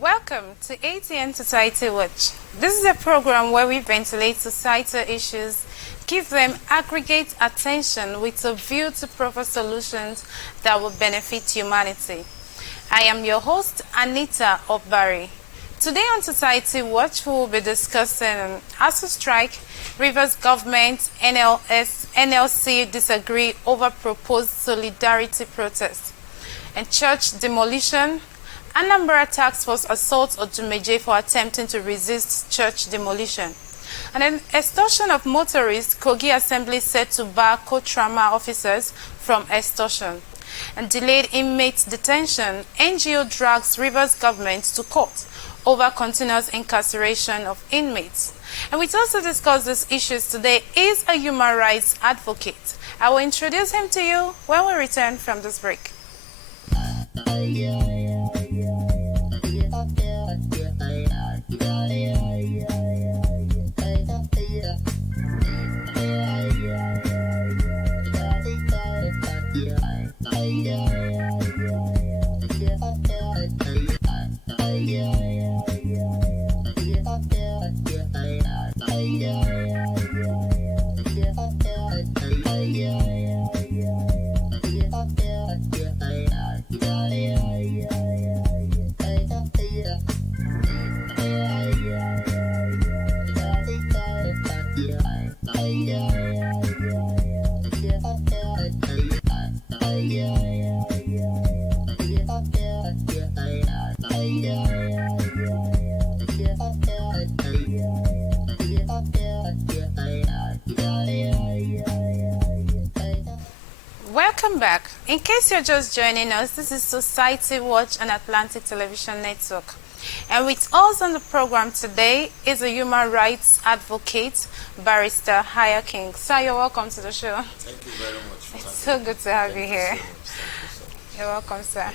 Welcome to ATN Society Watch. This is a program where we ventilate societal issues, give them aggregate attention with a view to proper solutions that will benefit humanity. I am your host, Anita Obari. Today on Society Watch, we will be discussing ASU strike, Rivers government, NLC disagree over proposed solidarity protest, and church demolition, Anambra task force assaults Odumeje for attempting to resist church demolition. And then extortion of motorists, Kogi Assembly set to bar co-trauma officers from extortion. And delayed inmates detention, NGO drags Rivers government to court over continuous incarceration of inmates. And with us to discuss these issues today is a human rights advocate. I will introduce him to you when we return from this break. Welcome back. In case you're just joining us, this is Society Watch on Atlantic Television Network. And with us on the program today is a human rights advocate, Barrister Haya King. Sir, you're welcome to the show. Thank you very much. It's so good to have you here. You're welcome, sir.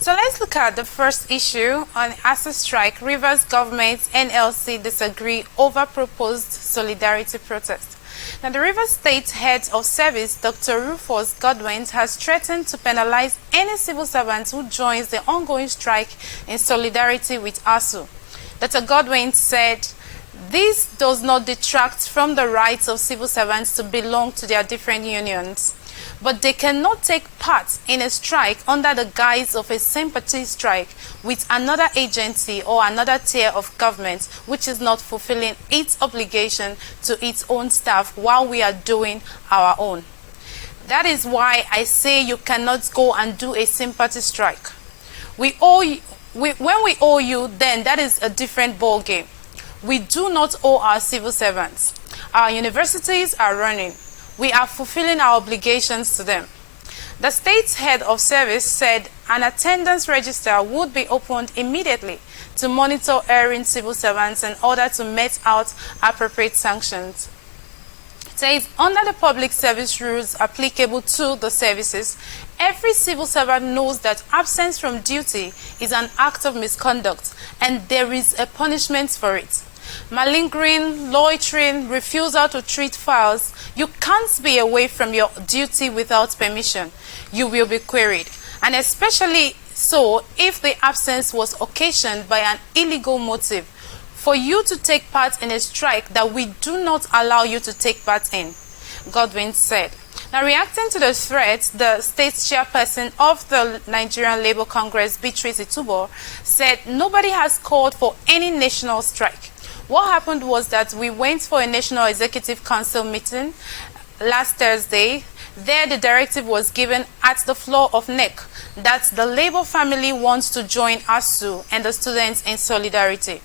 So let's look at the first issue on ASU strike. Rivers government, NLC disagree over proposed solidarity protest. Now, the Rivers State Head of Service, Dr. Rufus Godwin, has threatened to penalize any civil servant who joins the ongoing strike in solidarity with ASU. Dr. Godwin said, "This does not detract from the rights of civil servants to belong to their different unions, but they cannot take part in a strike under the guise of a sympathy strike with another agency or another tier of government which is not fulfilling its obligation to its own staff while we are doing our own. That is why I say you cannot go and do a sympathy strike. When we owe you, then that is a different ball game. We do not owe our civil servants. Our universities are running. We are fulfilling our obligations to them." The state's head of service said an attendance register would be opened immediately to monitor erring civil servants in order to mete out appropriate sanctions. It says, under the public service rules applicable to the services, every civil servant knows that absence from duty is an act of misconduct and there is a punishment for it. Malingering, loitering, refusal to treat files, you can't be away from your duty without permission. You will be queried, and especially so if the absence was occasioned by an illegal motive for you to take part in a strike that we do not allow you to take part in, Godwin said. Now, reacting to the threat, the state chairperson of the Nigerian Labour Congress, Beatrice Itubo, said nobody has called for any national strike. What happened was that we went for a National Executive Council meeting last Thursday. There, the directive was given at the floor of NEC that the Labour family wants to join ASU and the students in solidarity.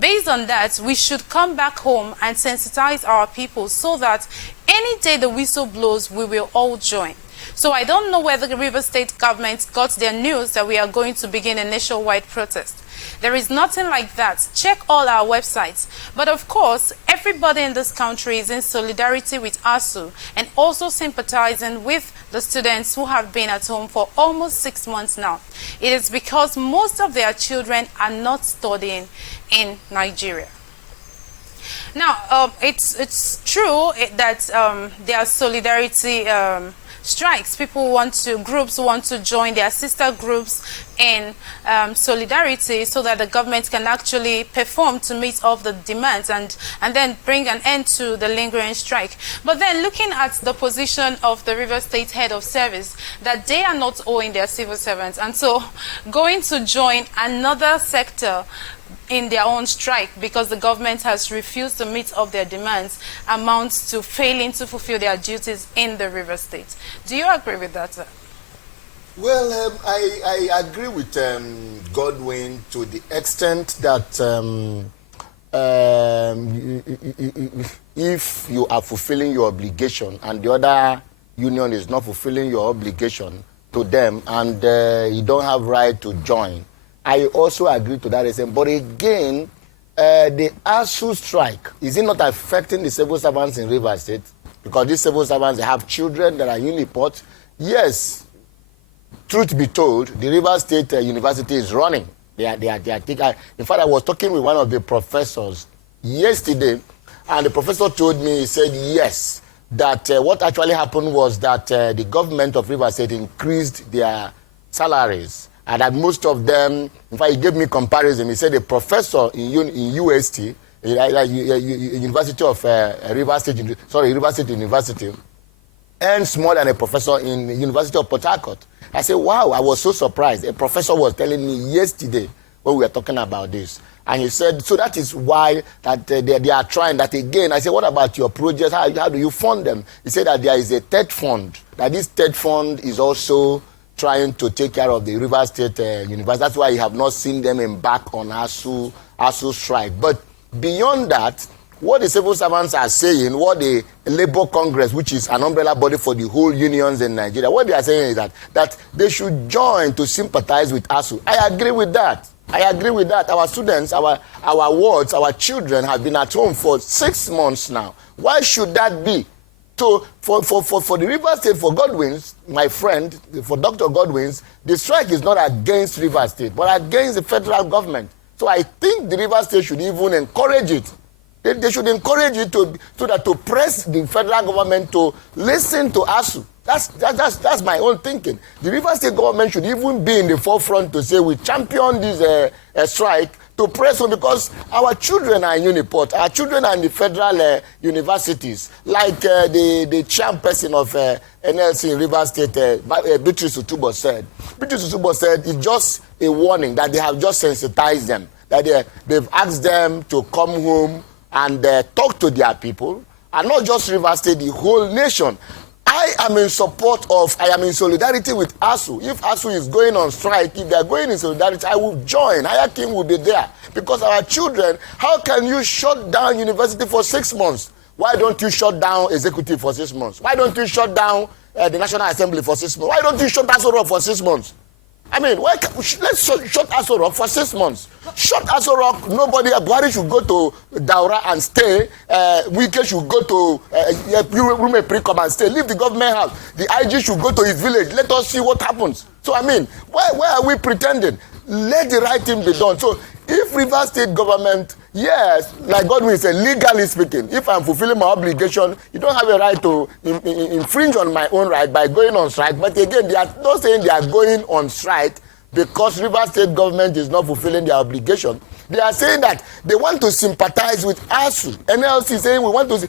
Based on that, we should come back home and sensitize our people so that any day the whistle blows, we will all join. So I don't know whether the Rivers State government got their news that we are going to begin a nationwide protest. There is nothing like that. Check all our websites. But of course, everybody in this country is in solidarity with ASU and also sympathizing with the students who have been at home for almost 6 months now. It is because most of their children are not studying in Nigeria. Now, it's true that there are solidarity strikes. Groups want to join their sister groups in solidarity so that the government can actually perform to meet all the demands and then bring an end to the lingering strike. But then looking at the position of the Rivers State Head of Service, that they are not owing their civil servants, and so going to join another sector in their own strike because the government has refused to meet up their demands amounts to failing to fulfill their duties in the River State. Do you agree with that, sir? Well, I agree with Godwin to the extent that if you are fulfilling your obligation and the other union is not fulfilling your obligation to them and you don't have right to join, I also agree to that extent. But again, the ASU strike, is it not affecting the civil servants in Rivers State? Because these civil servants, they have children that are Uniport. Yes, truth be told, the Rivers State University is running. They are taking. In fact, I was talking with one of the professors yesterday, and the professor told me, he said, yes, that what actually happened was that the government of Rivers State increased their salaries. And that most of them, in fact, he gave me comparison. He said a professor in UST, University of Rivers State University, earns more than a professor in the University of Port Harcourt. I said, wow, I was so surprised. A professor was telling me yesterday when we were talking about this. And he said, so that is why that they are trying that again. I said, what about your projects? How do you fund them? He said that there is a third fund, that this third fund is also trying to take care of the Rivers State University. That's why you have not seen them embark on ASU strike. But beyond that, what the civil servants are saying, what the Labour Congress, which is an umbrella body for the whole unions in Nigeria, what they are saying is that they should join to sympathize with ASU. I agree with that. I agree with that. Our students, our wards, our children have been at home for 6 months now. Why should that be? So for the Rivers State, for Godwin's, my friend, for Dr. Godwin's, the strike is not against Rivers State, but against the federal government. So I think the Rivers State should even encourage it. They should encourage it to press the federal government to listen to ASU. That's my own thinking. The Rivers State government should even be in the forefront to say we champion this strike to press on, because our children are in Uniport, our children are in the federal universities, like the chairperson of NLC in Rivers State, Beatrice Utubo said. Beatrice Utubo said it's just a warning that they have just sensitized them, that they've asked them to come home and talk to their people, and not just Rivers State, the whole nation. I am in solidarity with ASU. If ASU is going on strike, if they are going in solidarity, I will join. Hayakim will be there. Because our children, how can you shut down university for 6 months? Why don't you shut down executive for 6 months? Why don't you shut down the National Assembly for 6 months? Why don't you shut ASU Rock for 6 months? I mean, let's shut ASU Rock for 6 months. Shut ASU Rock. Buhari should go to Daura and stay. Wike should go to Rume come and stay. Leave the government house. The IG should go to his village. Let us see what happens. So, I mean, why are we pretending? Let the right thing be done. So, if Rivers State government, yes, like Godwin said, legally speaking, if I'm fulfilling my obligation, you don't have a right to infringe on my own right by going on strike. But again, they are not saying they are going on strike because Rivers State government is not fulfilling their obligation. They are saying that they want to sympathize with ASU. NLC is saying we want to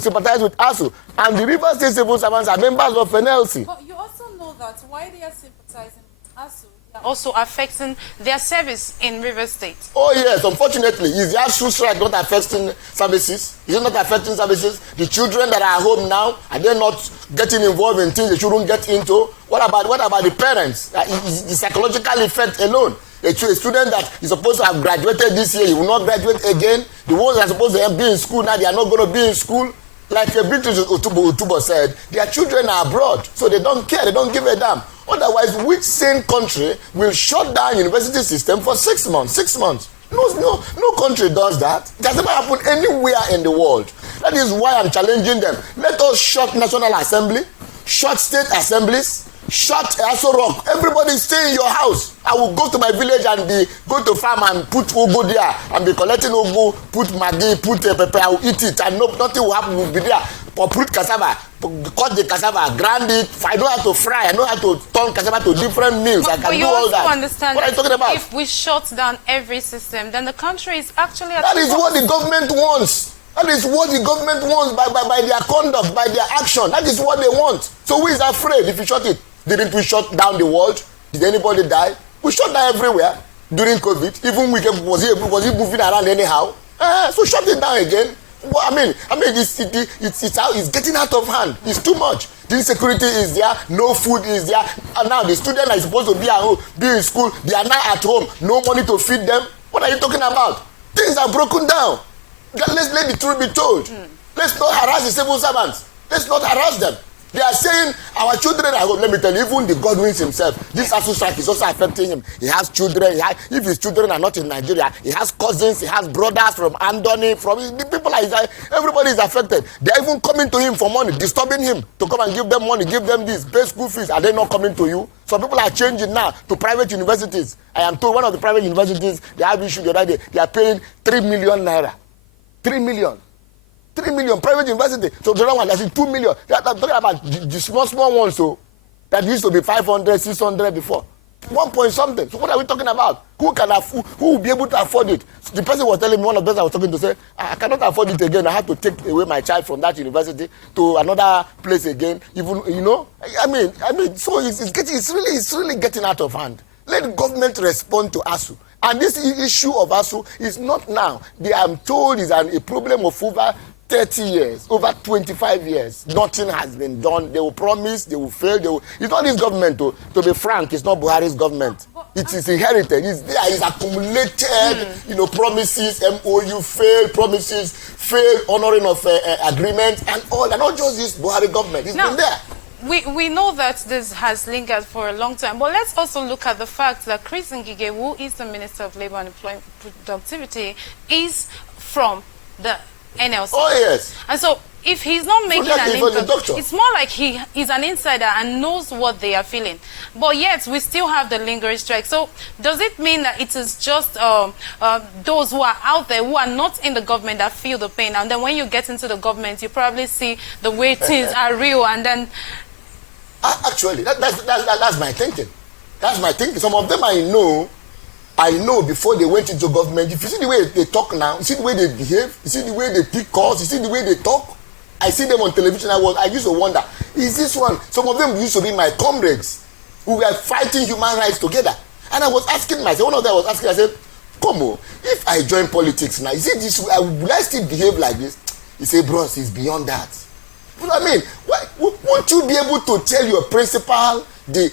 sympathize with ASU. And the Rivers State civil servants are members of NLC. But you also know that why they are sympathizing with ASU Also affecting their service in Rivers State. Oh yes, unfortunately, is the ASUU strike not affecting services? Is it not affecting services? The children that are at home now, are they not getting involved in things they shouldn't get into? What about the parents? The psychological effect alone. A student that is supposed to have graduated this year, he will not graduate again. The ones that are supposed to be in school now, they are not going to be in school. Like British Otubo said, their children are abroad, so they don't care, they don't give a damn. Otherwise, which sane country will shut down university system for 6 months? 6 months. No country does that. It has never happened anywhere in the world. That is why I'm challenging them. Let us shut National Assembly, shut state assemblies, shut Aso Rock. Everybody stay in your house. I will go to my village and go to farm and put ugu there and be collecting ugu, put maggi, put pepper. I will eat it and nothing will happen. Will be there. Uproot cassava, cut the cassava, grind it. I know how to fry. I know how to turn cassava to different meals. I can do all that. Understand what are you talking about? If we shut down every system, then the country is actually at that is what the government wants. That is what the government wants by their conduct, by their action. That is what they want. So who is afraid if you shut it? Didn't we shut down the world? Did anybody die? We shut down everywhere during COVID. Even was he moving around anyhow? So shut it down again. Well, I mean, it's getting out of hand. It's too much. The insecurity is there. No food is there. And now the students are supposed to be at home, be in school. They are now at home. No money to feed them. What are you talking about? Things are broken down. Let's let the truth be told. Let's not harass the civil servants. Let's not harass them. They are saying our children are home. Let me tell you, even the Godwins himself, this ASUU strike is also affecting him. He has children. If his children are not in Nigeria, he has cousins, he has brothers from Andoni, the people everybody is affected. They are even coming to him for money, disturbing him to come and give them money, give them this, pay school fees. Are they not coming to you? Some people are changing now to private universities. I am told one of the private universities, they have issue the other day, they are paying 3 million naira. 3 million. 3 million private university. So the other one that's 2 million. I'm talking about the small ones. So that used to be 500, 600 before. 1 point something. So what are we talking about? Who will be able to afford it? So the person was telling me, one of those I was talking to, say, I cannot afford it again. I have to take away my child from that university to another place again. Even I mean, so it's really getting out of hand. Let government respond to ASUU. And this issue of ASUU is not now. They are told is a problem of over 30 years, over 25 years. Nothing has been done. They will promise, they will fail. It's not this government, to be frank. It's not Buhari's government. It is inherited. It's there. It's accumulated, promises, MOU, failed promises, failed honoring of agreements, and all. And not just this Buhari government. It's been there. We know that this has lingered for a long time, but let's also look at the fact that Chris Ngige, who is the Minister of Labour and Employment Productivity, is from the NLC. Oh, yes. And so if he's not making it's more like he's an insider and knows what they are feeling. But yet, we still have the lingering strike. So does it mean that it is just those who are out there, who are not in the government, that feel the pain? And then when you get into the government, you probably see the way things are real, and then... Actually, that's my thinking. That's my thinking. Some of them I know before they went into government. If you see the way they talk now, you see the way they behave, you see the way they pick calls, you see the way they talk. I see them on television. I used to wonder, is this one? Some of them used to be my comrades who were fighting human rights together. And I was asking myself, one of them was asking, I said, come on, if I join politics now, is it this way? Will I still behave like this? He said, bros, it's beyond that. What I mean, won't you be able to tell your principal the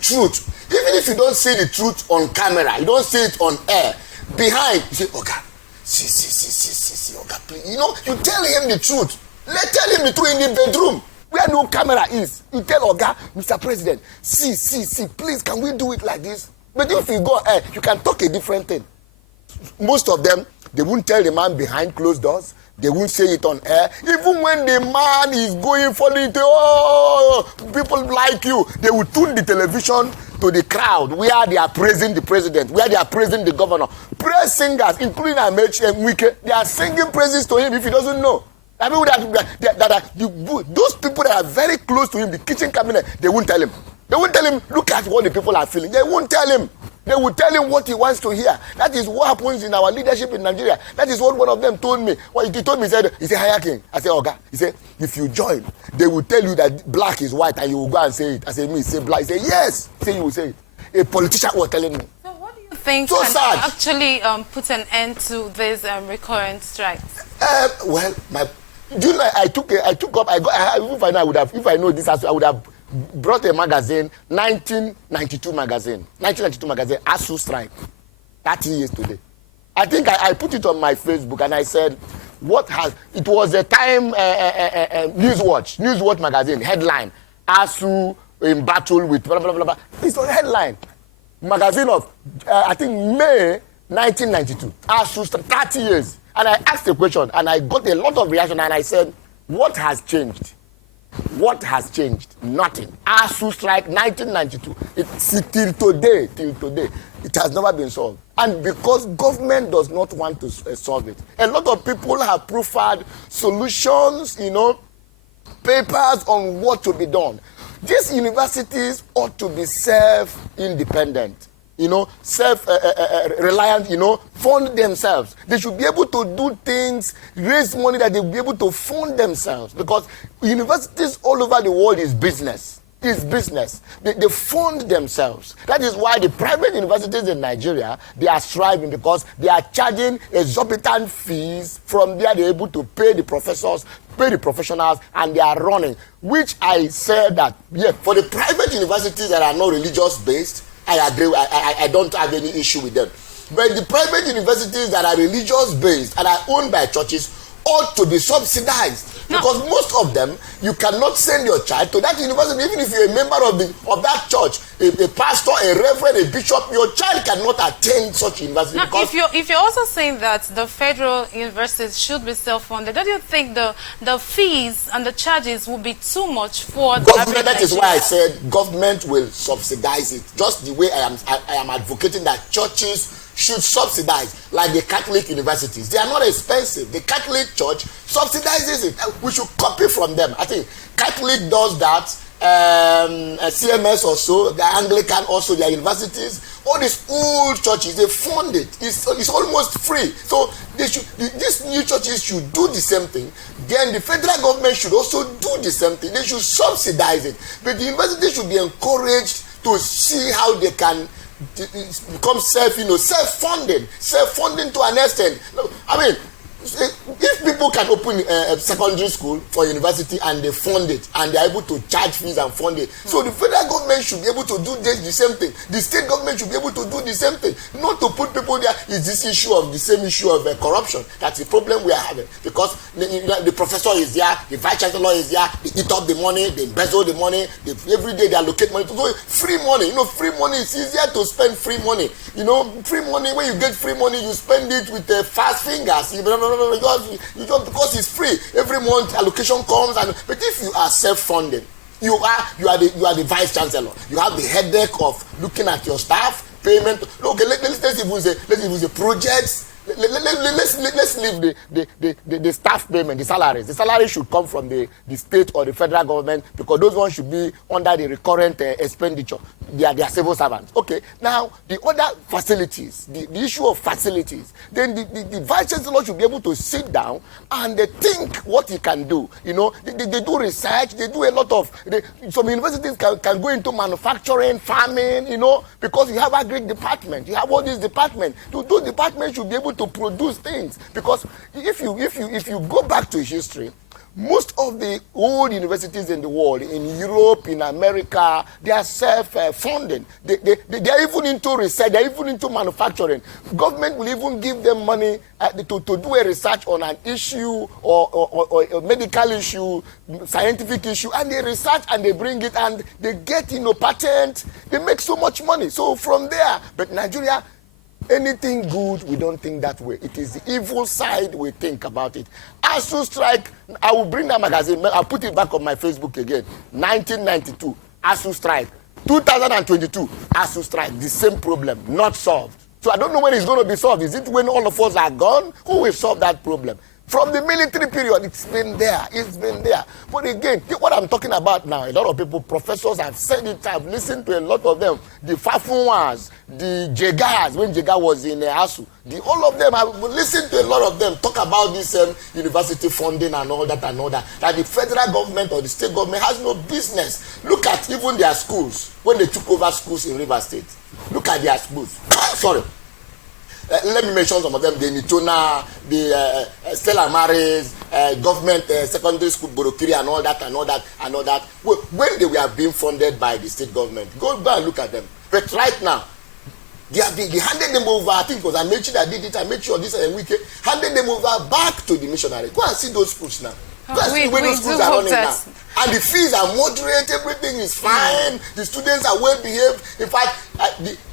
truth? Even if you don't say the truth on camera, you don't say it on air, behind, you say, okay, see, okay, please. You tell him the truth. Tell him the truth in the bedroom where no camera is. You tell Oga, Mr. President, see, please, can we do it like this? But if you go ahead, you can talk a different thing. Most of them, they won't tell the man behind closed doors. They won't say it on air. Even when the man is falling into, people like you, they will tune the television to the crowd where they are praising the president, where they are praising the governor. Praise singers, including Amechi and Wike, they are singing praises to him if he doesn't know. I mean, those people that are very close to him, the kitchen cabinet, they won't tell him. They won't tell him, look at what the people are feeling. They won't tell him. They will tell him what he wants to hear. That is what happens in our leadership in Nigeria. That is what one of them told me. What he told me, he said, hierarchy. I said, Oga. He said, if you join, they will tell you that black is white and you will go and say it. I said, me, say black. He said, yes. Say you will say it. a politician was telling me. So what do you think So can sad. actually put an end to these recurrent strikes? Well, do you know, I took up, if I know, if I know this, I would have brought a magazine, 1992 magazine, ASU strike, 30 years today. I think I put it on my Facebook and I said, it was a time Newswatch magazine, headline, ASU in battle with blah, blah, blah, blah. It's a headline. Magazine of, I think, May 1992. ASU, 30 years. And I asked a question, and I got a lot of reaction, and I said, what has changed? What has changed? Nothing. ASU strike, 1992. Till today, it has never been solved. And because government does not want to solve it, a lot of people have proffered solutions, papers on what to be done. These universities ought to be self-independent, self-reliant, fund themselves. They should be able to do things, raise money that they'll be able to fund themselves. Because universities all over the world is business. It's business. They fund themselves. That is why the private universities in Nigeria, they are striving because they are charging exorbitant fees. From there, they're able to pay the professors, pay the professionals, and they are running. Which I said that, for the private universities that are not religious-based, I agree. I don't have any issue with them. But the private universities that are religious-based and are owned by churches ought to be subsidized. No. Because most of them, you cannot send your child to that university, even if you're a member of that church, a pastor, a reverend, a bishop, your child cannot attend such university. Now, if you're also saying that the federal universities should be self-funded, don't you think the fees and the charges will be too much for the government? That is why I said government will subsidize it. Just the way I am advocating that churches should subsidize, like the Catholic universities. They are not expensive. The Catholic Church subsidizes it. We should copy from them. I think Catholic does that. CMS also, the Anglican also, their universities, all these old churches, they fund it. It's almost free. So these new churches should do the same thing. Then the federal government should also do the same thing. They should subsidize it. But the universities should be encouraged to see how they can become self-funding to an extent. I mean, if people can open a secondary school for university and they fund it and they're able to charge fees and fund it, so the federal government should be able to do the same thing. The state government should be able to do the same thing. Not to put people there is this issue of the same issue of corruption. That's the problem we are having, because the professor is there, the vice chancellor is there, they eat up the money, they embezzle the money, every day they allocate money. So free money, free money is easier to spend. Free money, free money, when you get free money, you spend it with fast fingers. Because it's free. Every month allocation comes, but if you are self-funded, you are the vice chancellor. You have the headache of looking at your staff payment. Okay, let's even say projects. Let's leave the staff payment, the salaries. The salary should come from the state or the federal government, because those ones should be under the recurrent expenditure. They are civil servants. Okay, now the other facilities, the issue of facilities, then the vice chancellor should be able to sit down and think what he can do. They do research, they do a lot of, some universities can go into manufacturing, farming, because you have agri department, you have all these departments. Those departments should be able to produce things, because if you go back to history, most of the old universities in the world, in Europe, in America, they are self-funding. They are even into research, they are even into manufacturing. Government will even give them money to do a research on an issue or a medical issue, scientific issue, and they research and they bring it and they get patent. They make so much money. So from there, but Nigeria, anything good, we don't think that way. It is the evil side we think about it. ASU strike, I will bring that magazine, I'll put it back on my Facebook again. 1992, ASU strike. 2022, ASU strike, the same problem, not solved. So I don't know when it's going to be solved. Is it when all of us are gone? Who will solve that problem? From the military period, it's been there. It's been there. But again, what I'm talking about now, a lot of people, professors have said it, I've listened to a lot of them. The Fafuas, the Jegas, when Jega was in ASU, all of them, I've listened to a lot of them talk about this university funding and all that, that the federal government or the state government has no business. Look at even their schools, when they took over schools in Rivers State. Look at their schools. Sorry. Let me mention some of them. The Nitona, the Stella Maris, government secondary school, Borokiri, and all that. When they were being funded by the state government, go and look at them. But right now, they handed them over. I think it was Amechi that did it. I made sure this week handed them over back to the missionary. Go and see those schools now. Go and see where those schools are running now. And the fees are moderate. Everything is fine. The students are well behaved. In fact,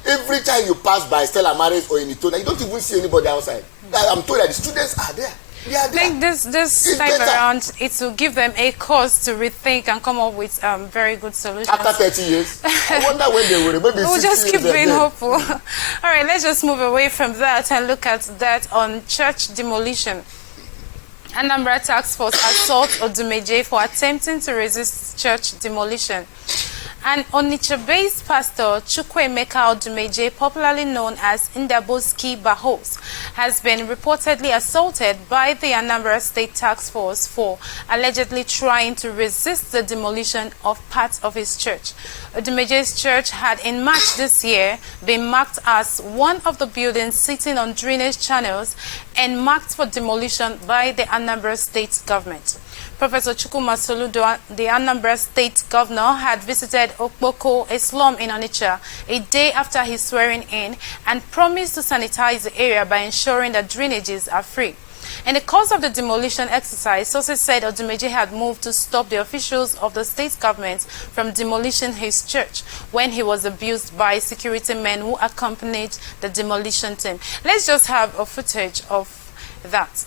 every time you pass by Stella Maris or in Itona, you don't even see anybody outside. I'm told that the students are there. I think this time around, it will give them a cause to rethink and come up with very good solutions. After 30 years, I wonder when they will. Maybe we'll just keep being hopeful. All right, let's just move away from that and look at that on church demolition. Anambra Task Force assaults Odumeje for attempting to resist church demolition. An Onitsha-based pastor, Chukwuemeka Odumeje, popularly known as Ndaboski Bahos, has been reportedly assaulted by the Anambra State Task Force for allegedly trying to resist the demolition of parts of his church. Odumeje's church had in March this year been marked as one of the buildings sitting on drainage channels and marked for demolition by the Anambra State government. Professor Chukwuma Soludo, the Anambra State governor, had visited Okpoko, a slum in Onitsha, a day after his swearing in, and promised to sanitize the area by ensuring that drainages are free. In the course of the demolition exercise, sources said Odumeje had moved to stop the officials of the state government from demolishing his church when he was abused by security men who accompanied the demolition team. Let's just have a footage of that.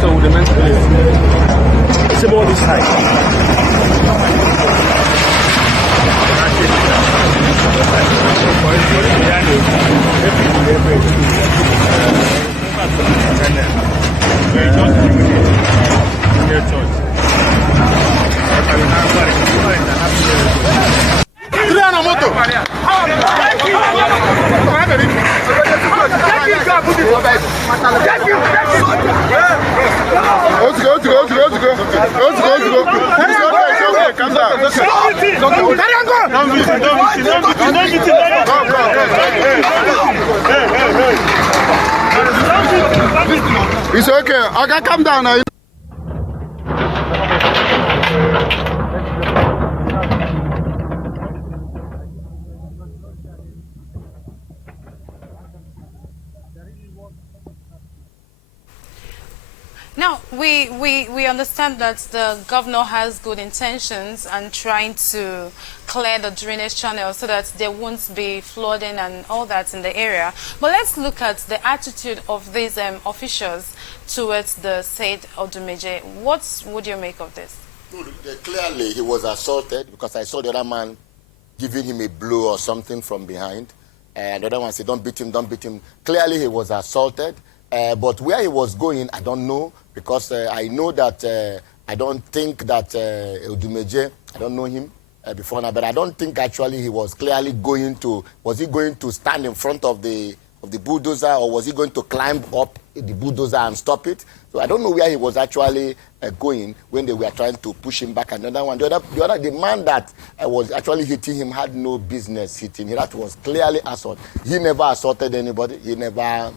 So the mental it's about this high. It's okay. I can come down now. Now, we understand that the governor has good intentions and trying to clear the drainage channel so that there won't be flooding and all that in the area. But let's look at the attitude of these officials towards the said Odumeje. What would you make of this? Clearly, he was assaulted because I saw the other man giving him a blow or something from behind. And the other one said, don't beat him, don't beat him. Clearly, he was assaulted. But where he was going, I don't know, because I know that I don't think that Odumeje, I don't know him before now, but I don't think actually he was clearly going to, was he going to stand in front of the bulldozer, or was he going to climb up the bulldozer and stop it? So I don't know where he was actually going when they were trying to push him back. And the man that was actually hitting him had no business hitting him. That was clearly assault. He never assaulted anybody. He never...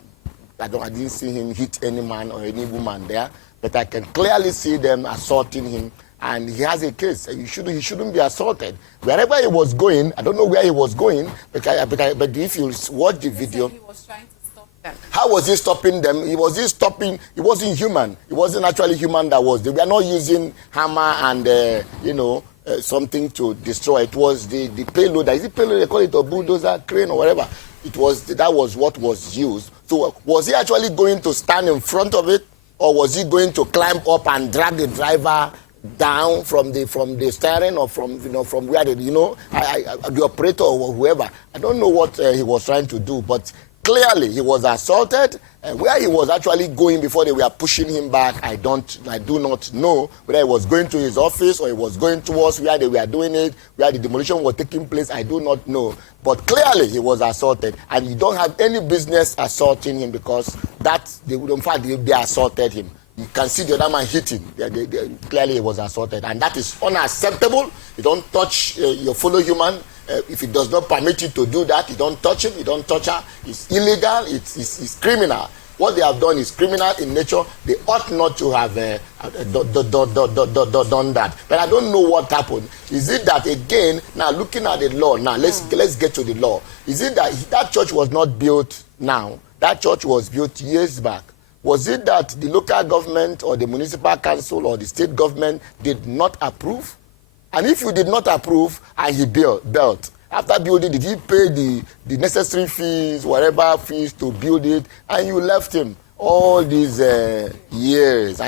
I didn't see him hit any man or any woman there, but I can clearly see them assaulting him, and he has a case. He shouldn't be assaulted. Wherever he was going, I don't know where he was going, but if you watch the video, he was trying to stop them. How was he stopping them? He wasn't human. It wasn't actually human that was. They were not using hammer and something to destroy. It was the payload. Is it payload? They call it a bulldozer, crane, or whatever. That was what was used. So was he actually going to stand in front of it, or was he going to climb up and drag the driver down from the steering or from from where the operator or whoever. I don't know what he was trying to do, but clearly he was assaulted. And where he was actually going before they were pushing him back, I do not know whether he was going to his office or he was going towards where they were doing it, where the demolition was taking place. I do not know. But clearly he was assaulted, and you don't have any business assaulting him, because in fact they assaulted him. You can see the other man hitting. Clearly he was assaulted, and that is unacceptable. You don't touch your fellow human. If it does not permit you to do that, you don't touch him, you don't touch her. It's illegal, it's criminal. What they have done is criminal in nature. They ought not to have done that. But I don't know what happened. Is it that, again, now looking at the law, now let's get to the law. Is it that church was not built now? That church was built years back. Was it that the local government or the municipal council or the state government did not approve? And if you did not approve and he built, after building, did he pay the necessary fees, whatever fees to build it, and you left him all these years,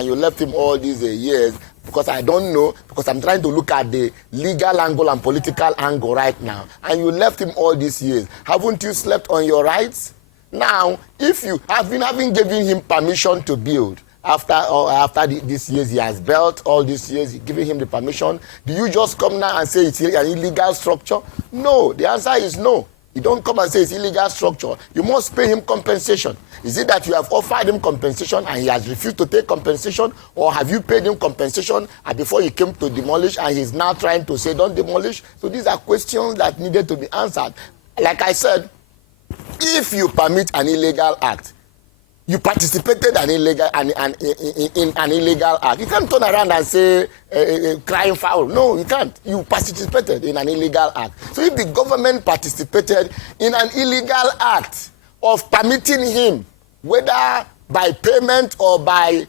because I don't know, because I'm trying to look at the legal angle and political angle right now, and you left him all these years. Haven't you slept on your rights? Now, if you have been given him permission to build, after these years he has built, all these years giving him the permission, do you just come now and say it's an illegal structure? No, the answer is no. You don't come and say it's illegal structure. You must pay him compensation. Is it that you have offered him compensation and he has refused to take compensation, or have you paid him compensation before he came to demolish and he's now trying to say don't demolish? So these are questions that needed to be answered. Like I said, if you permit an illegal act, you participated in an illegal act. You can't turn around and say crying foul. No, you can't. You participated in an illegal act. So if the government participated in an illegal act of permitting him, whether by payment or by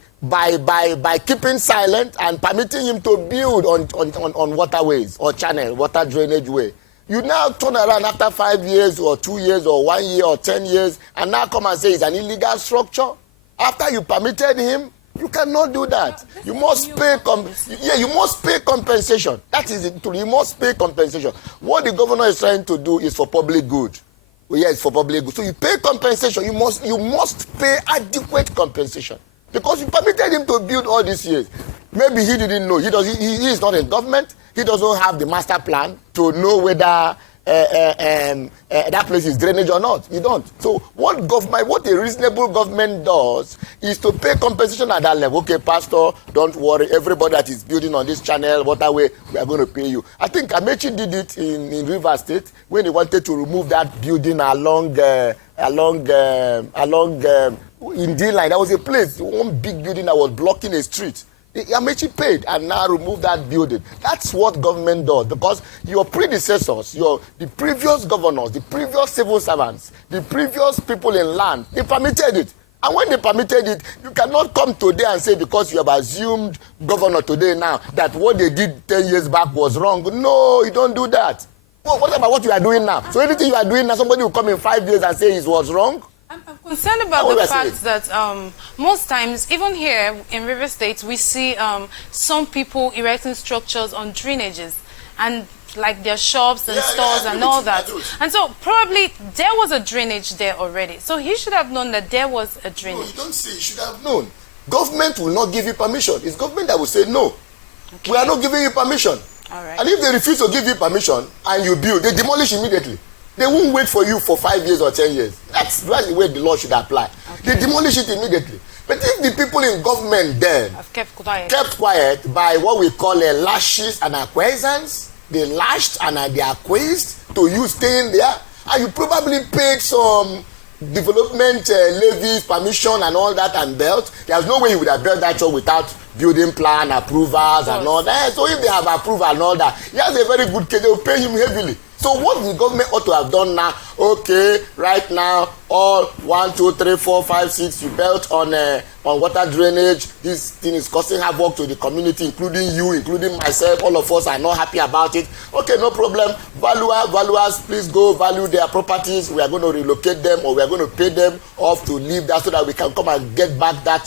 keeping silent and permitting him to build on waterways or channel, water drainage way, you now turn around after 5 years or 2 years or 1 year or 10 years and now come and say it's an illegal structure. After you permitted him, you cannot do that. You must pay you must pay compensation. That is it. You must pay compensation. What the governor is trying to do is for public good. Well, yeah, it's for public good. So you pay compensation. You must pay adequate compensation, because you permitted him to build all these years. Maybe he didn't know. He is not in government. He doesn't have the master plan to know whether that place is drainage or not. You don't. So what a reasonable government does is to pay compensation at that level. Okay, pastor, don't worry. Everybody that is building on this channel, waterway, we are going to pay you. I think Amechi did it in Rivers State when he wanted to remove that building along in D-line. There was a place, one big building that was blocking a street. Amechi paid and now removed that building. That's what government does, because your predecessors, the previous governors, the previous civil servants, the previous people in land, they permitted it. And when they permitted it, you cannot come today and say, because you have assumed governor today now, that what they did 10 years back was wrong. No, you don't do that. Well, what about what you are doing now? So anything you are doing now, somebody will come in 5 years and say it was wrong? I'm concerned about the fact that most times, even here in River State, we see some people erecting structures on drainages, and like their shops and stores and all that. And so probably there was a drainage there already. So he should have known that there was a drainage. No, you don't say he should have known. Government will not give you permission. It's government that will say no. Okay. We are not giving you permission. All right. And if they refuse to give you permission and you build, they demolish immediately. They won't wait for you for 5 years or 10 years. That's the way the law should apply. Okay. They demolish it immediately. But if the people in government then kept quiet by what we call a lashes and acquiescence, they lashed and they acquiesced to you staying there, and you probably paid some development levies, permission and all that and built. There's no way you would have built that job without building plan approvals and all that. So if they have approval and all that, he has a very good case. They will pay him heavily. So what the government ought to have done now, okay, right now, all 1, 2, 3, 4, 5, 6 you built on water drainage. This thing is causing havoc to the community, including you, including myself. All of us are not happy about it. Okay, no problem. Valuers, please go value their properties. We are going to relocate them, or we are going to pay them off to leave that so that we can come and get back that.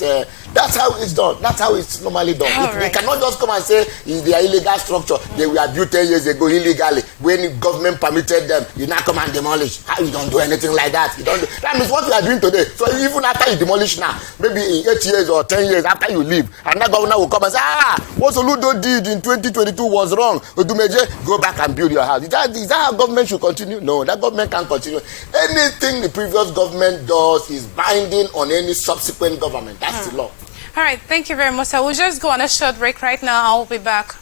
That's how it's done. That's how it's normally done. We cannot just come and say they are illegal structure. They were built 10 years ago illegally. When the government permitted them, you now come and demolish. How you don't do anything like that? You don't do. That means what we are doing today. So even after you demolish now, maybe in 8 years or 10 years after you leave, another governor will come and say, what Soludo did in 2022 was wrong. Odumeje, go back and build your house. Is that how government should continue? No, that government can't continue. Anything the previous government does is binding on any subsequent government. That's the law. All right, thank you very much, sir. We'll just go on a short break right now. I'll be back.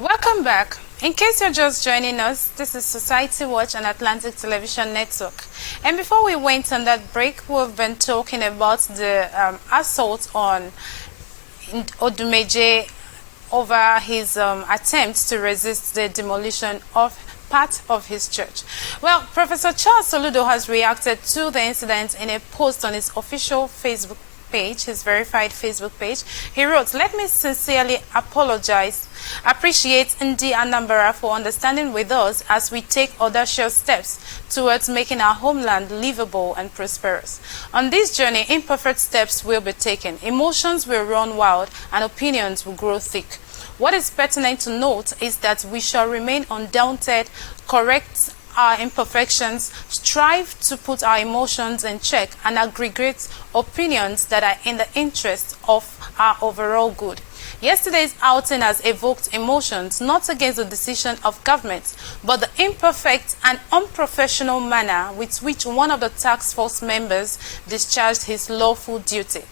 Welcome back. In case you're just joining us, this is Society Watch on Atlantic Television Network. And before we went on that break, we've been talking about the assault on Odumeje over his attempts to resist the demolition of part of his church. Well, Professor Charles Soludo has reacted to the incident in a post on his official Facebook page, his verified Facebook page. He wrote, "Let me sincerely appreciate Ndi Anambra for understanding with us as we take audacious steps towards making our homeland livable and prosperous. On this journey, imperfect steps will be taken. Emotions will run wild and opinions will grow thick. What is pertinent to note is that we shall remain undaunted, correct our imperfections, strive to put our emotions in check, and aggregate opinions that are in the interest of our overall good. Yesterday's outing has evoked emotions not against the decision of government, but the imperfect and unprofessional manner with which one of the task force members discharged his lawful duty.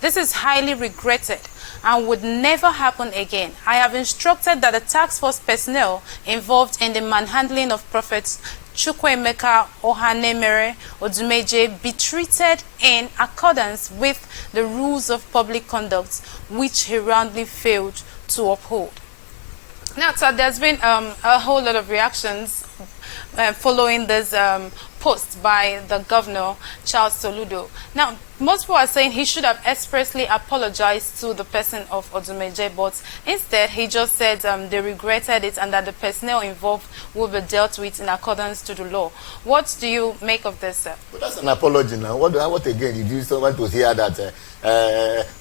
This is highly regretted and would never happen again. I have instructed that the task force personnel involved in the manhandling of Prophet Chukwuemeka Ohanemere Odumeje be treated in accordance with the rules of public conduct, which he roundly failed to uphold." Now, so there's been a whole lot of reactions following this post by the governor, Charles Soludo. Now, most people are saying he should have expressly apologized to the person of Odumeje, but instead he just said they regretted it and that the personnel involved will be dealt with in accordance to the law. What do you make of this, sir? But that's an apology now. What again? Did you want to hear that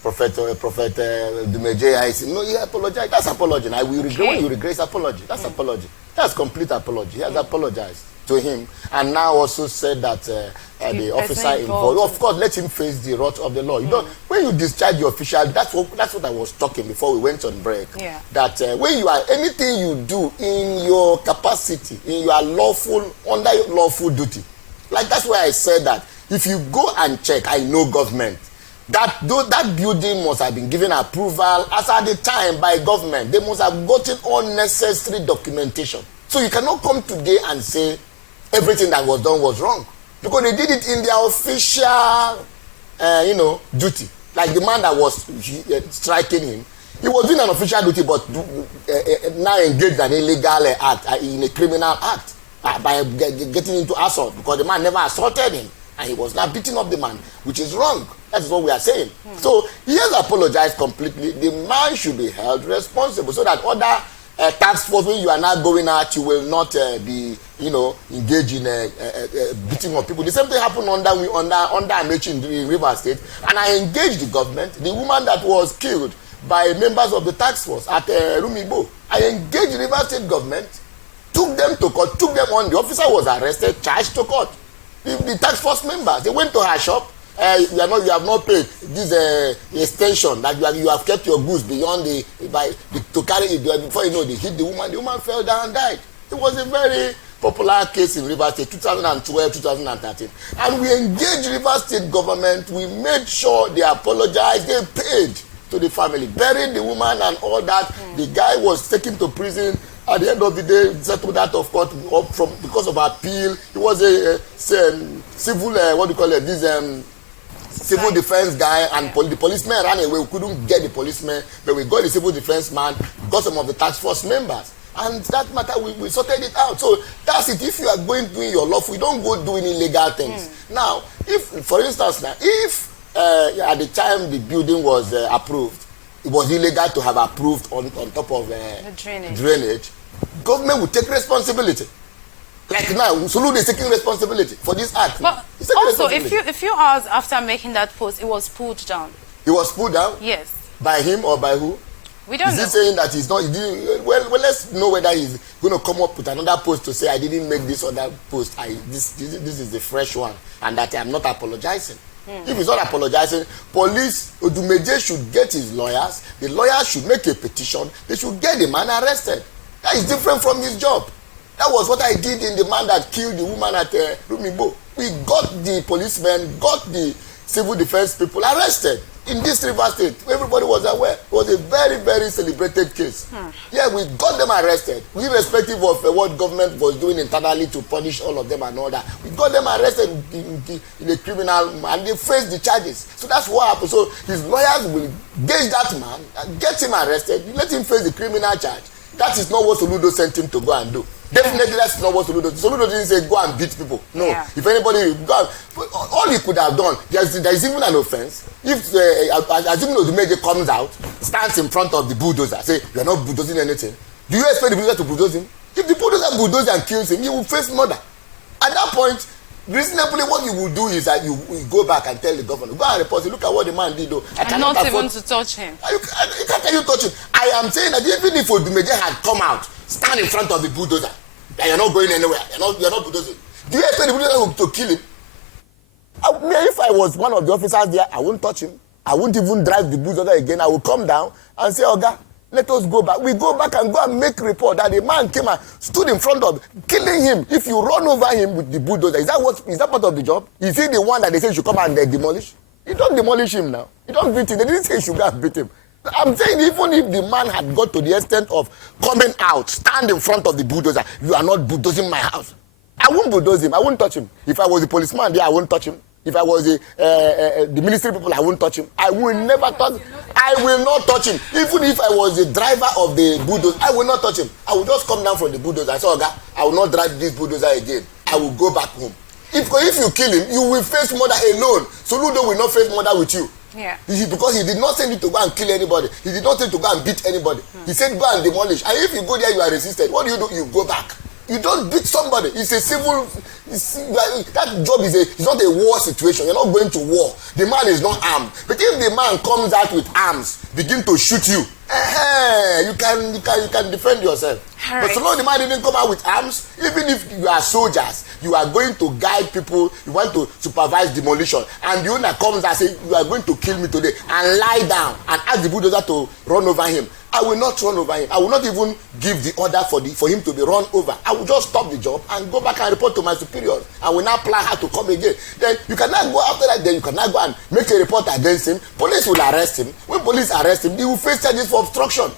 Prophet Odumeje? No, he apologized. That's apology. Now, we regret when you regret his apology. That's apology. That's complete apology. He has apologized to him, and now also said that the officer involved, of course, let him face the wrath of the law. You don't, when you discharge your official, that's what I was talking before we went on break. Yeah. That when you are, anything you do in your capacity, in your lawful, under your lawful duty, like that's why I said that if you go and check, I know government, that building must have been given approval as at the time by government. They must have gotten all necessary documentation. So you cannot come today and say everything that was done was wrong, because they did it in their official, duty. Like the man that was striking him, he was doing an official duty, but now engaged in an illegal act, in a criminal act, by getting into assault, because the man never assaulted him, and he was now beating up the man, which is wrong. That is what we are saying. So he has apologized completely. The man should be held responsible so that other task force, when you are not going out, you will not be, engaged in beating of people. The same thing happened under Amechi in River State, and I engaged the government. The woman that was killed by members of the task force at Rumigbo, I engaged the River State government, took them to court, took them on. The officer was arrested, charged to court. The task force members, they went to her shop. You have not paid this extension that you have kept your goods beyond to carry it before they hit the woman. The woman fell down and died. It was a very popular case in River State, 2012, 2013. And we engaged River State government. We made sure they apologized. They paid to the family, buried the woman and all that. The guy was taken to prison. At the end of the day, settled out of court because of appeal. It was a civil, civil defense guy, and the policeman ran away. We couldn't get the policeman, but we got the civil defense man, got some of the task force members. And that matter, we sorted it out. So that's it. If you are doing your lawful, you don't go doing illegal things. Now, if, for instance, at the time the building was approved, it was illegal to have approved on top of drainage. Government will take responsibility. Like now, Soludo is taking responsibility for this act. But also, a few hours after making that post, it was pulled down. It was pulled down? Yes. By him or by who? We don't know. Is he saying that he's not? Well, let's know whether he's going to come up with another post to say, I didn't make this other post. This is the fresh one, and that I'm not apologizing. If he's not apologizing, police, Odumeje should get his lawyers. The lawyers should make a petition. They should get the man arrested. That is different from his job. That was what I did in the man that killed the woman at Rumigbo. We got the policemen, got the civil defense people arrested in this River State. Everybody was aware. It was a very, very celebrated case. Yeah, we got them arrested, irrespective of what government was doing internally to punish all of them and all that. We got them arrested in a criminal, and they faced the charges. So that's what happened. So his lawyers will gauge that man, get him arrested, let him face the criminal charge. That is not what Soludo sent him to go and do. Definitely that's not what Soludo did. Soludo didn't say go and beat people. No. Yeah. If anybody, all he could have done, there is even an offense. If assuming Odumeje comes out, stands in front of the bulldozer, say, you are not bulldozing anything. Do you expect the bulldozer to bulldoze him? If the bulldozer bulldozes and kills him, he will face murder. At that point, reasonably what you will do is that you go back and tell the governor, go and report, look at what the man did. Though. And not even to touch him. You can't touch him. I am saying that even if Odumeje had come out, stand in front of the bulldozer, that you're not going anywhere, you're not bulldozing. Do you expect the bulldozer to kill him? If I was one of the officers there, I wouldn't touch him. I wouldn't even drive the bulldozer again. I would come down and say, Oga, let us go back. We go back and go and make report that the man came and stood in front of, killing him. If you run over him with the bulldozer, is that part of the job? Is he the one that they say should come and demolish? You don't demolish him now. You don't beat him. They didn't say you should go and beat him. I'm saying even if the man had got to the extent of coming out, stand in front of the bulldozer, you are not bulldozing my house. I won't bulldoze him. I won't touch him. If I was a policeman there, I won't touch him. If I was the ministry people, I won't touch him. I will never touch him. I will not touch him. Even if I was the driver of the bulldozer, I will not touch him. I will just come down from the bulldozer. I say, Oga, I will not drive this bulldozer again. I will go back home. If you kill him, you will face murder alone. Soludo will not face murder with you. Yeah. Because he did not send you to go and kill anybody. He did not send you to go and beat anybody. He said go and demolish. And if you go there, you are resisted. What do? You go back. You don't beat somebody. It's a civil. That job is not a war situation. You're not going to war. The man is not armed. But if the man comes out with arms, begin to shoot you, you can defend yourself. Right. But so long the man didn't come out with arms, even if you are soldiers, you are going to guide people, you want to supervise demolition, and the owner comes and says, you are going to kill me today, and lie down and ask the bulldozer to run over him. I will not run over him. I will not even give the order for him to be run over. I will just stop the job and go back and report to my superiors. I will not plan how to come again. Then you cannot go after that. Then you cannot go and make a report against him. Police will arrest him. When police arrest him, they will face charges for obstruction,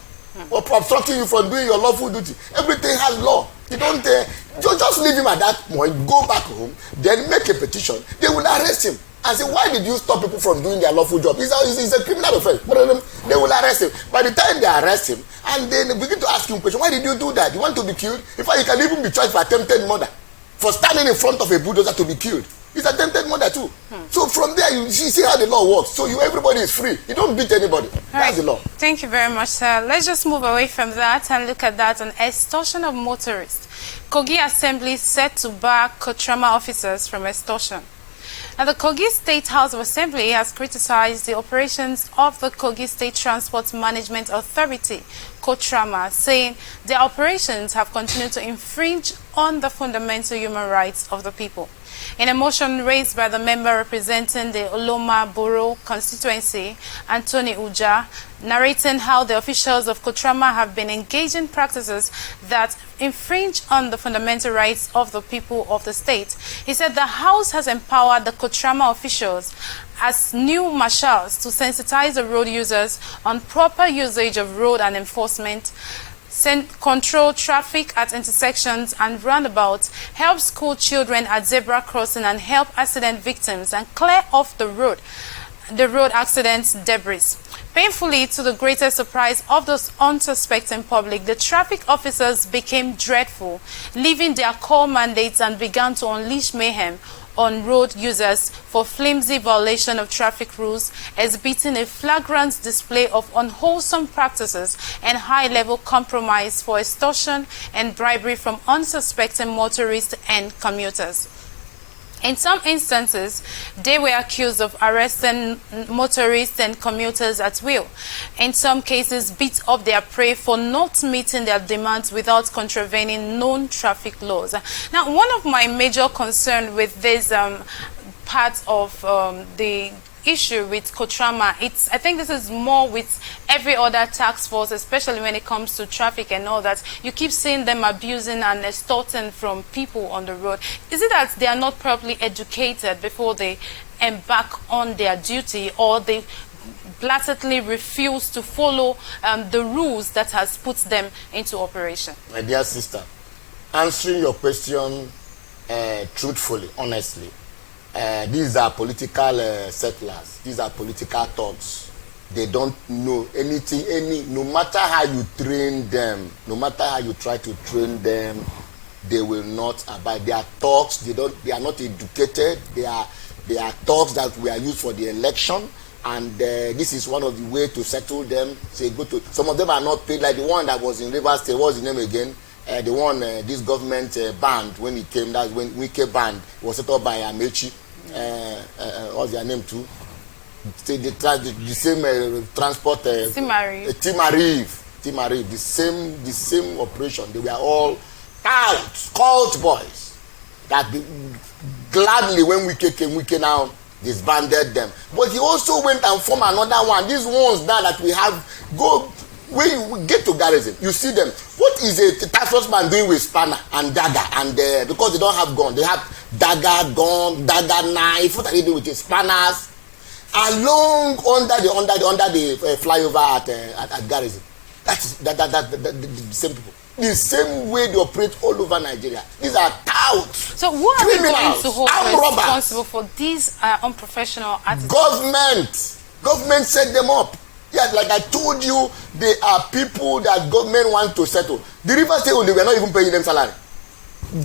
or obstructing you from doing your lawful duty. Everything has law. You don't just leave him at that point. Go back home. Then make a petition. They will arrest him. And say, why did you stop people from doing their lawful job? It's a criminal offense. They will arrest him. By the time they arrest him, and then they begin to ask him questions, why did you do that? You want to be killed? In fact, you can even be charged for attempted murder, for standing in front of a bulldozer to be killed. It's attempted murder too. So from there, you see how the law works. So everybody is free. You don't beat anybody. That's the law. Thank you very much, sir. Let's just move away from that and look at that on extortion of motorists. Kogi Assembly set to bar Kotrama officers from extortion. Now, the Kogi State House of Assembly has criticized the operations of the Kogi State Transport Management Authority, Kotrama, saying their operations have continued to infringe on the fundamental human rights of the people. In a motion raised by the member representing the Oloma Borough constituency, Anthony Uja, narrating how the officials of Kotrama have been engaged in practices that infringe on the fundamental rights of the people of the state. He said the House has empowered the Kotrama officials as new marshals to sensitize the road users on proper usage of road and enforcement, control traffic at intersections and roundabouts, help school children at zebra crossing, and help accident victims and clear off the road accidents debris. Painfully, to the greatest surprise of the unsuspecting public, the traffic officers became dreadful, leaving their core mandates and began to unleash mayhem on road users for flimsy violation of traffic rules, exhibiting a flagrant display of unwholesome practices and high-level compromise for extortion and bribery from unsuspecting motorists and commuters. In some instances, they were accused of arresting motorists and commuters at will. In some cases, beat up their prey for not meeting their demands without contravening known traffic laws. Now, one of my major concerns with this part of the issue with Kotrama, I think this is more with every other task force, especially when it comes to traffic and all that. You keep seeing them abusing and extorting from people on the road. Is it that they are not properly educated before they embark on their duty, or they blatantly refuse to follow the rules that has put them into operation? My dear sister, answering your question truthfully, honestly, these are political settlers. These are political thugs. They don't know anything, no matter how you train them, no matter how you try to train them, they will not abide. They are thugs. They are not educated. They are thugs that were used for the election. And this is one of the ways to settle them. Say, some of them are not paid, like the one that was in Rivers State. What's the name again? The one this government banned when it came. That's when Wike banned. It was set up by Amechi. What's their name too? The same transport. Timariv. The same operation. They were all cult boys that gladly, when Wike came, Wike now disbanded them. But he also went and formed another one. These ones now that we have, when you get to garrison, you see them. What is a task force man doing with spanner and dagger? And because they don't have gun, they have dagger, gun, dagger, knife. What are they doing with the spanners? Along under the flyover at garrison. That's the same people. The same way they operate all over Nigeria. These are touts. So who are we going to hold responsible for these unprofessional attitudes? Government set them up. Yes, like I told you, they are people that government want to settle. The Rivers State, they were not even paying them salary.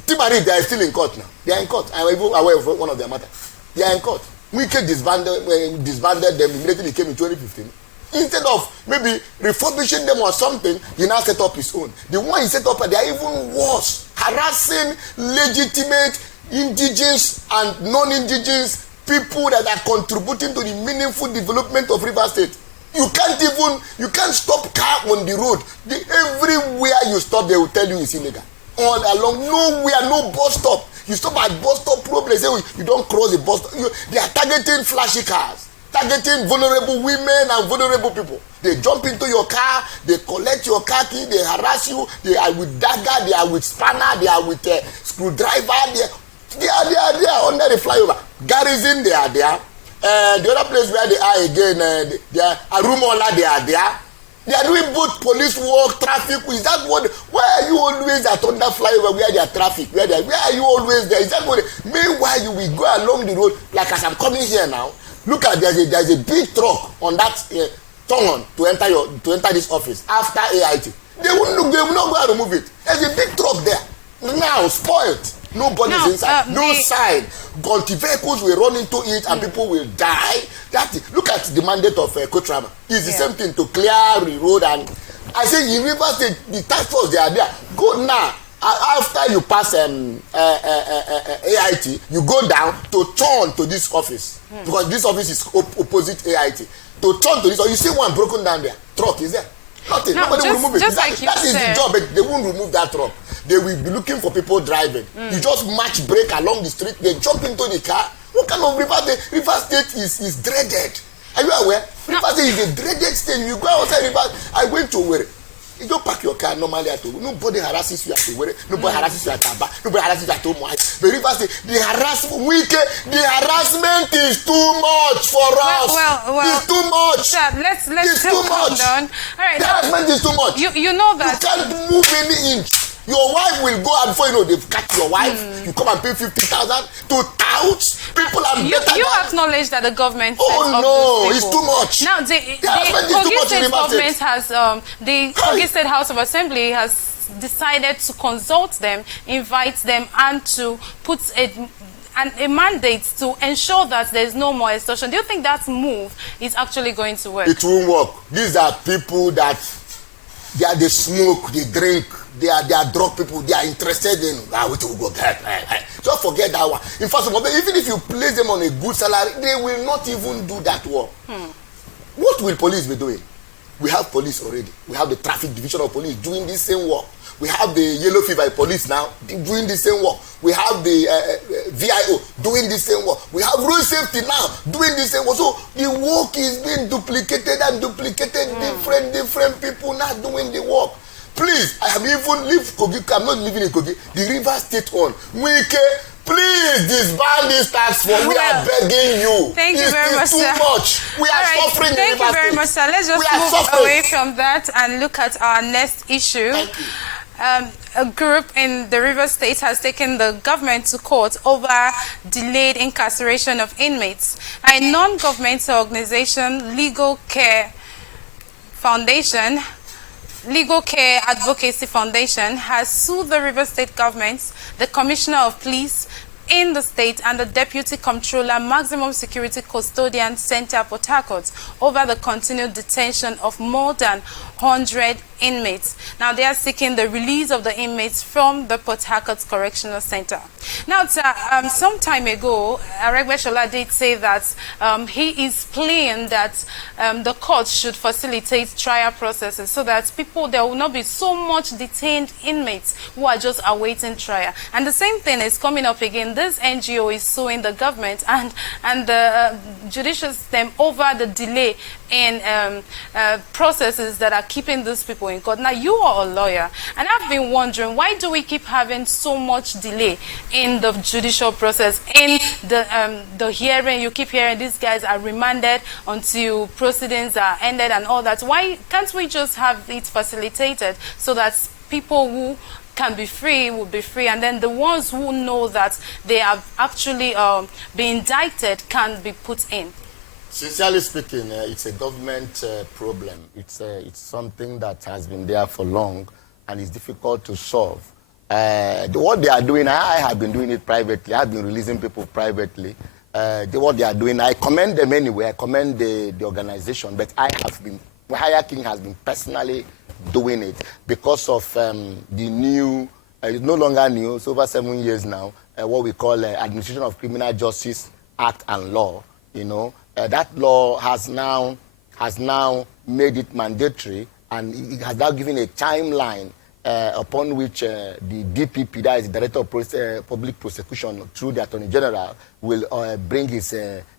Timari, they are still in court now. They are in court. I am even aware of one of their matters. They are in court. Wike disbanded them immediately. Came in 2015. Instead of maybe refurbishing them or something, he now set up his own. The one he set up, they are even worse, harassing legitimate indigenous and non-indigenous people that are contributing to the meaningful development of River State. You can't stop car on the road. Everywhere you stop, they will tell you it's illegal. All along, nowhere, no bus stop. You stop at bus stop problem, say you don't cross the bus stop. They are targeting flashy cars, targeting vulnerable women and vulnerable people. They jump into your car, they collect your car key, they harass you. They are with dagger, they are with spanner, they are with screwdriver. They are under the flyover. Garrison, they are there. The other place where they are again, they are Arumola, they are there. They are doing both police work, traffic. Is that what? Why are you always at under flyover where there are traffic? Where are you always there? Is that what? Meanwhile, you will go along the road like as I'm coming here now. Look at there's a big truck on that turn to enter this office after AIT. They will not go and remove it. There's a big truck there now, spoiled. Nobody is inside. No sign. But the vehicles will run into it and people will die. Look at the mandate of Kotrama. It's the same thing to clear the road. And I say in Rivers State, the task force, they are there. Go now. After you pass AIT, you go down to turn to this office. Because this office is opposite AIT. To turn to this, or you see one broken down there. Truck is there. Nothing. No, Nobody will remove it. That is the job, but they won't remove that truck. They will be looking for people driving. You just match brake along the street, they jump into the car. What kind of River State is dreaded? Are you aware? No. River State is a dreaded state. You go outside River. I went to where? You don't park your car normally at all. Nobody harasses you at Owerri. Nobody harasses you at Aba. Nobody harasses you at Omuai. But River State, the harassment is too much for us. Well, it's too much. Sir, let's calm down. All right, the harassment is too much. You know that you can't move any inch. Your wife will go, and before you know, they've cut your wife. You come and pay 50,000 to tout. People are better. You acknowledge that the government. Oh no, it's too much. Now the Kogi State government has the Kogi State House of Assembly has decided to consult them, invite them, and to put a mandate to ensure that there is no more extortion. Do you think that move is actually going to work? It won't work. These are people that they smoke, they drink. They are drug people. They are interested in what will go get. Just forget that one. In fact, even if you place them on a good salary, they will not even do that work. What will police be doing? We have police already. We have the traffic division of police doing this same work. We have the yellow fever police now doing the same work. We have the VIO doing the same work. We have road safety now doing the same work. So the work is being duplicated and duplicated. Different people now doing the work. Please, I have even lived Kogi. I'm not living in Kogi. The River State one. Please disband this tax force. We are begging you. Thank you very much, sir. Too much. We are suffering. Thank you very much, sir. Let's just move away from that and look at our next issue. A group in the River State has taken the government to court over delayed incarceration of inmates. A non-governmental organization, Legal Care Advocacy Foundation, has sued the River State government, the Commissioner of Police in the state, and the Deputy Comptroller, Maximum Security Custodian Center, Port Harcourt, over the continued detention of more than 100 inmates. Now, they are seeking the release of the inmates from the Port Harcourt Correctional Center. Now, some time ago, Aregbesola did say that he is pleading that the court should facilitate trial processes so that there will not be so much detained inmates who are just awaiting trial. And the same thing is coming up again. This NGO is suing the government and the judicial system over the delay in processes that are keeping these people in court. Now, you are a lawyer, and I've been wondering, why do we keep having so much delay in the judicial process? In the hearing, you keep hearing these guys are remanded until proceedings are ended and all that. Why can't we just have it facilitated so that people who can be free will be free, and then the ones who know that they have actually been indicted can be put in? Sincerely speaking, it's a government problem. It's something that has been there for long and is difficult to solve. What they are doing, I have been doing it privately. I've been releasing people privately. What they are doing, I commend them anyway. I commend the organization, but Higher King has been personally doing it because of the new, it's no longer new, it's over 7 years now, what we call Administration of Criminal Justice Act and Law. You know, that law has now made it mandatory, and it has now given a timeline upon which the DPP, that is the Director of Public Prosecution, through the Attorney General, will bring his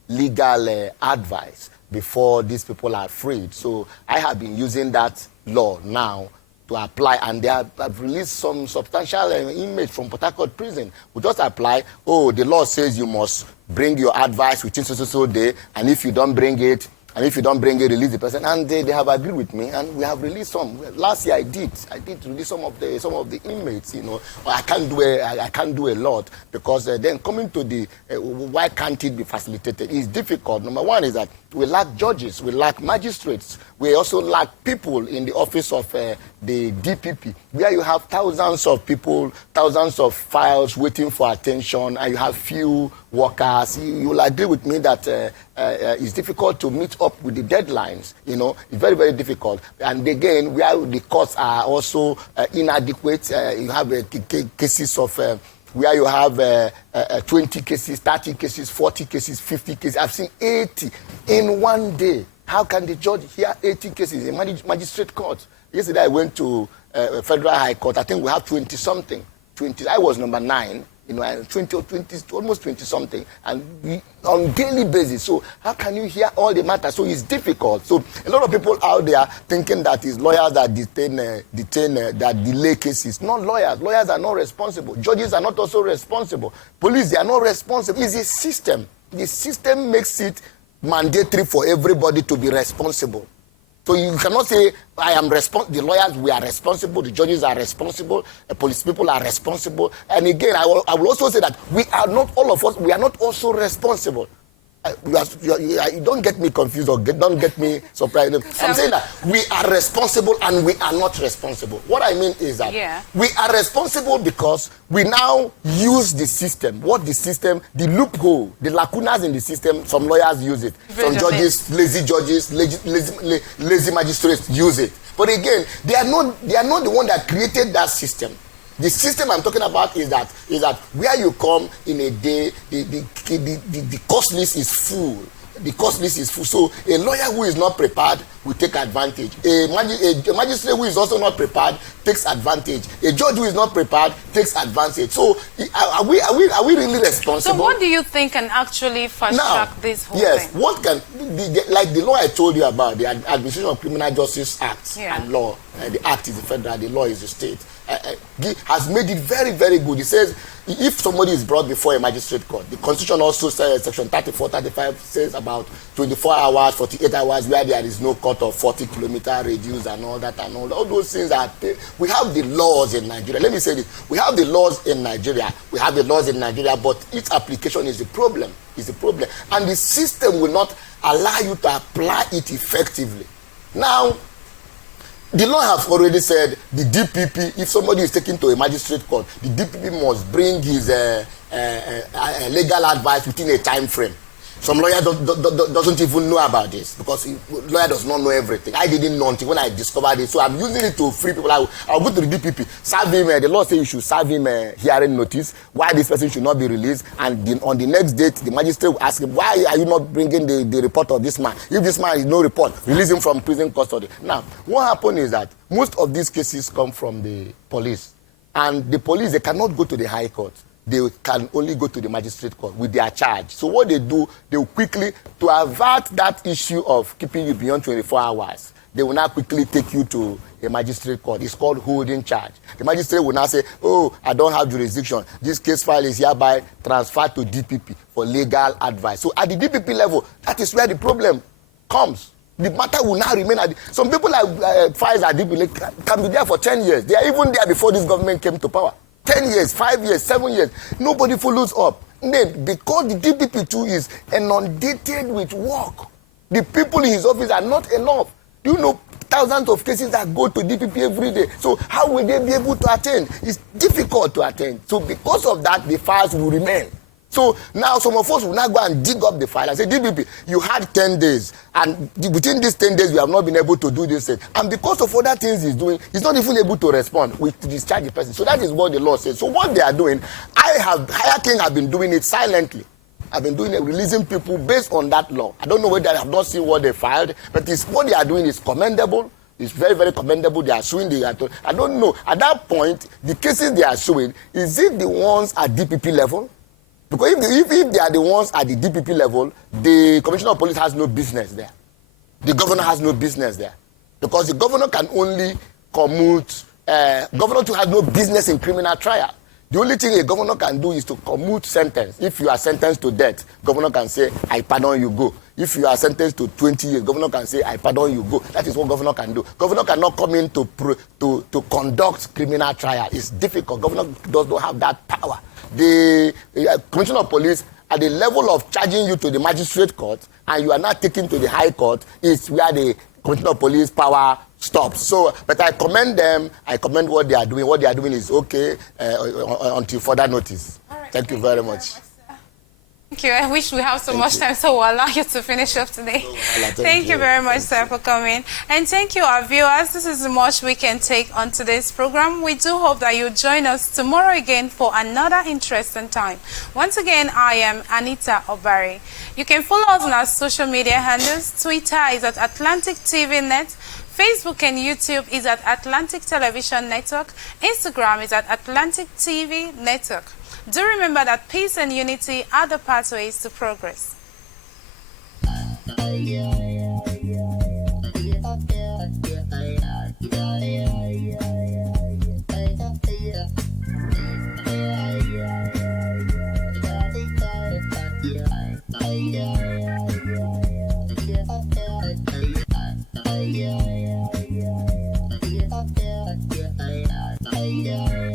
legal advice before these people are freed. So I have been using that law now to apply, and they have released some substantial inmates from Port Harcourt prison. We just apply, the law says you must bring your advice within so day, and if you don't bring it, release the person. And they have agreed with me, and we have released some. Last year I did release some of the inmates. You know, I can't do a lot because then coming to the why can't it be facilitated? It's difficult. Number one is that We lack judges. We lack magistrates. We also lack people in the office of the DPP, where you have thousands of people, thousands of files waiting for attention, and you have few workers. You will agree with me that it's difficult to meet up with the deadlines. You know, it's very, very difficult. And again, where the courts are also inadequate, you have cases of where you have 20 cases, 30 cases, 40 cases, 50 cases. I've seen 80 in one day. How can the judge hear 80 cases in magistrate court? Yesterday I went to Federal High Court. I think we have 20-something. 20. I was number 9. You know, 20 or 20, almost 20-something, and on daily basis. So how can you hear all the matters? So it's difficult. So a lot of people out there thinking that it's lawyers that that delay cases. Not lawyers. Lawyers are not responsible. Judges are not also responsible. Police, they are not responsible. It's a system. The system makes it mandatory for everybody to be responsible. So you cannot say, I am responsible, the lawyers, we are responsible, the judges are responsible, the police people are responsible. And again, I will also say that we are not, all of us, we are not also responsible. You don't get me confused or don't get me surprised. I'm saying that we are responsible and we are not responsible. What I mean is that we are responsible because we now use the system. What the system, the loophole, the lacunas in the system, some lawyers use it. Some judges, lazy magistrates use it. But again, they are not the one that created that system. The system I'm talking about is that where you come in a day, the cost list is full. The cost list is full. So a lawyer who is not prepared will take advantage. A magistrate who is also not prepared takes advantage. A judge who is not prepared takes advantage. So are we really responsible? So what do you think can actually fast track this whole thing? What can, like the law I told you about, the Administration of Criminal Justice Act and law, the act is the federal, the law is the state, has made it very, very good. It says if somebody is brought before a magistrate court, the Constitution also says, Section 34, 35 says about 24 hours, 48 hours, where there is no court of 40-kilometer radius and all that and all those things. We have the laws in Nigeria. Let me say this. We have the laws in Nigeria. We have the laws in Nigeria, but its application is the problem. And the system will not allow you to apply it effectively. Now, the law has already said the DPP, if somebody is taken to a magistrate court, the DPP must bring his legal advice within a time frame. Some lawyer doesn't even know about this because lawyer does not know everything. I didn't know until when I discovered it. So I'm using it to free people. I'll go to the DPP, serve him. The law says you should serve him a hearing notice why this person should not be released. And on the next date, the magistrate will ask him, why are you not bringing the report of this man? If this man is no report, release him from prison custody. Now, what happened is that most of these cases come from the police. And the police, they cannot go to the high court. They can only go to the magistrate court with their charge. So what they do, they will quickly, to avert that issue of keeping you beyond 24 hours, they will now quickly take you to a magistrate court. It's called holding charge. The magistrate will now say, oh, I don't have jurisdiction. This case file is hereby transferred to DPP for legal advice. So at the DPP level, that is where the problem comes. The matter will now remain some people like files at DPP can be there for 10 years. They are even there before this government came to power. 10 years, 5 years, 7 years. Nobody follows up. Then, because the DPP too is inundated with work, the people in his office are not enough. You know, thousands of cases that go to DPP every day. So how will they be able to attend? It's difficult to attend. So because of that, the files will remain. So now some of us will now go and dig up the file and say, DPP, you had 10 days. And within these 10 days, we have not been able to do this thing. And because of other things he's doing, he's not even able to respond. We discharge the person. So that is what the law says. So what they are doing, Higher King have been doing it silently. I've been doing it, releasing people based on that law. I don't know whether I have not seen what they filed, but what they are doing is commendable. It's very, very commendable. They are suing I don't know. At that point, the cases they are suing, is it the ones at DPP level? Because if they are the ones at the DPP level, the Commissioner of Police has no business there. The governor has no business there. Because the governor can only commute. Governor too has no business in criminal trial. The only thing a governor can do is to commute sentence. If you are sentenced to death, governor can say, I pardon you, go. If you are sentenced to 20 years, governor can say, I pardon you, go. That is what governor can do. Governor cannot come in to conduct criminal trial. It's difficult. Governor does not have that power. The Commissioner of Police, at the level of charging you to the magistrate court and you are not taken to the High Court, is where the Commissioner of Police power stops. So, but I commend them. I commend what they are doing. What they are doing is okay until further notice. Right, thank you very much. Thank you. I wish we have so much time, so we'll allow you to finish up today. Thank you very much, sir, for coming. And thank you, our viewers. This is the much we can take on today's program. We do hope that you'll join us tomorrow again for another interesting time. Once again, I am Anita Obari. You can follow us on our social media handles. Twitter is at Atlantic TV Net. Facebook and YouTube is at Atlantic Television Network. Instagram is at Atlantic TV Network. Do remember that peace and unity are the pathways to progress. Yeah.